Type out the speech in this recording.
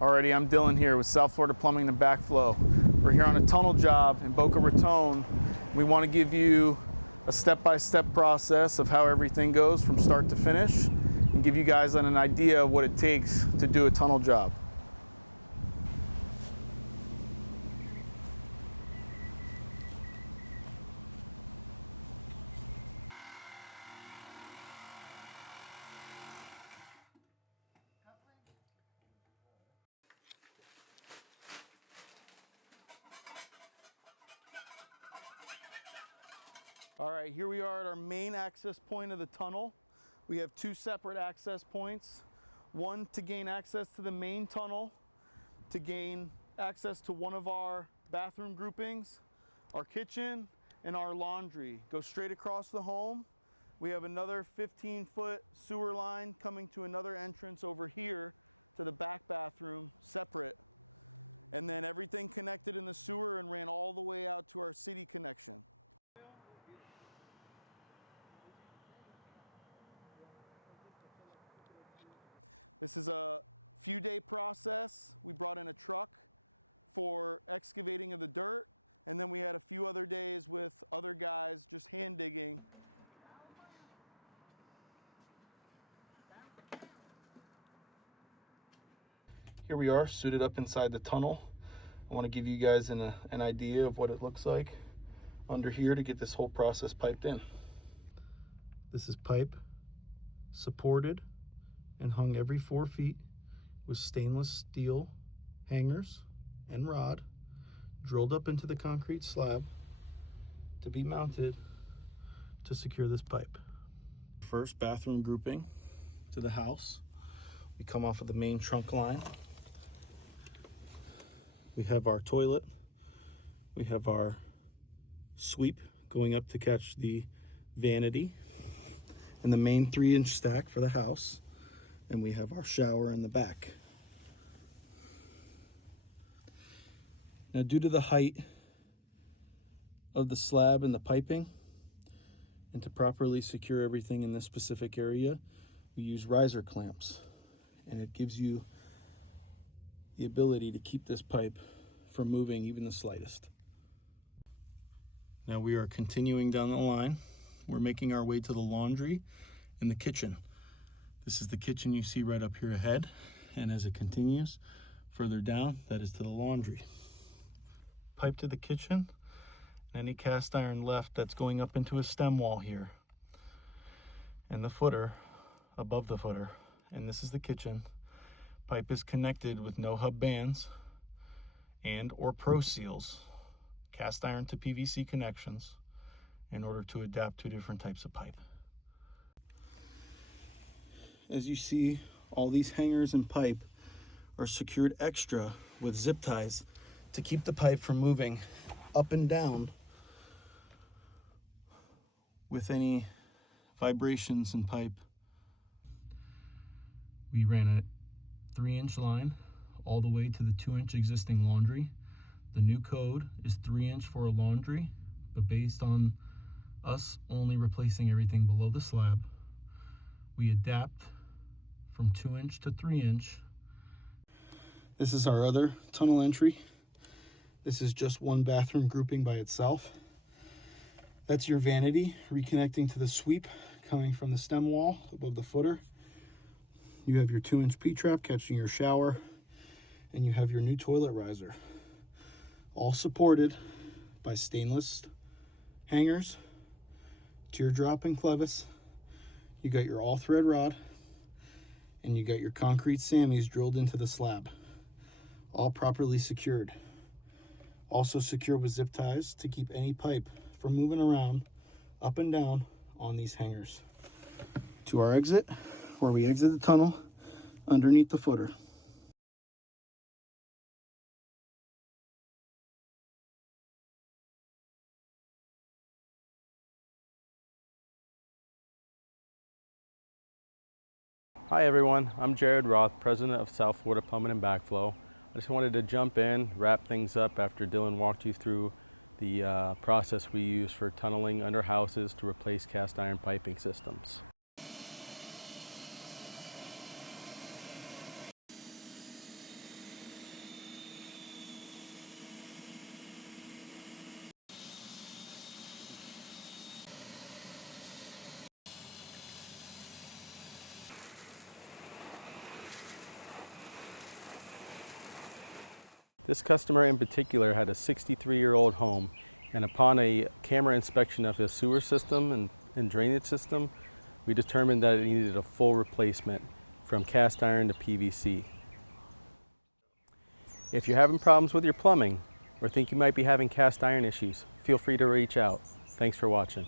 Alrighty, I'm Dylan here with South Florida Plumbing and Backflow. We're here on a tunnel job in Boca Raton. We want to give you a step-by-step process of how everything goes from start to finish and give you guys an idea of what it takes to do a tunnel job. All right, here we are at our main access point of the tunnel. We have two separate access points. One to gain access to the main tunnel, to gain access to one of our bathroom groupings, our kitchen, and our laundry. Go straight across the home. We have another 15-foot sewer line coming to another entrance over here to the back bathroom, separate. And then everything connected in the sewer and ran all the way out to our city connection. This is a few day process. We brought in a truck for excavating of the dirt, and then we had a few other days with other guys just hand digging. Here we are, suited up inside the tunnel. I want to give you guys an idea of what it looks like under here to get this whole process piped in. This is pipe supported and hung every 4 feet with stainless steel hangers and rod drilled up into the concrete slab to be mounted to secure this pipe. First bathroom grouping to the house. We come off of the main trunk line. We have our toilet. We have our sweep going up to catch the vanity and the main 3-inch stack for the house. And we have our shower in the back. Now, due to the height of the slab and the piping, and to properly secure everything in this specific area, we use riser clamps. And it gives you the ability to keep this pipe from moving even the slightest. Now we are continuing down the line. We're making our way to the laundry and the kitchen. This is the kitchen you see right up here ahead, and as it continues further down, that is to the laundry. Pipe to the kitchen, any cast iron left that's going up into a stem wall here, and the footer above the footer, and this is the kitchen. Pipe is connected with no hub bands and or pro seals, cast iron to PVC connections, in order to adapt to different types of pipe. As you see, all these hangers and pipe are secured extra with zip ties to keep the pipe from moving up and down with any vibrations in pipe. We ran a 3-inch line all the way to the 2-inch existing laundry. The new code is 3-inch for a laundry, but based on us only replacing everything below the slab, we adapt from 2-inch to 3-inch. This is our other tunnel entry. This is just one bathroom grouping by itself. That's your vanity reconnecting to the sweep coming from the stem wall above the footer. You have your 2-inch P-trap catching your shower, and you have your new toilet riser. All supported by stainless hangers, teardrop and clevis. You got your all-thread rod, and you got your concrete sammies drilled into the slab, all properly secured. Also secured with zip ties to keep any pipe from moving around up and down on these hangers. To our exit, where we exit the tunnel underneath the footer. Hi everyone, I'm Jared Roth, President of South Florida Plumbing and Backflow. I just wanted to jump in, wrap things up after Dylan walked you through the process we use for tunneling under houses to replace cast iron piping systems. This customer in particular had a 63-year-old home, and upon a camera inspection of his sewer system and drainage system, we determined that it needed a full replacement from cast iron to PVC. If you're having problems with your plumbing or think you might be having cast iron issues, feel free to reach out. Thanks for watching.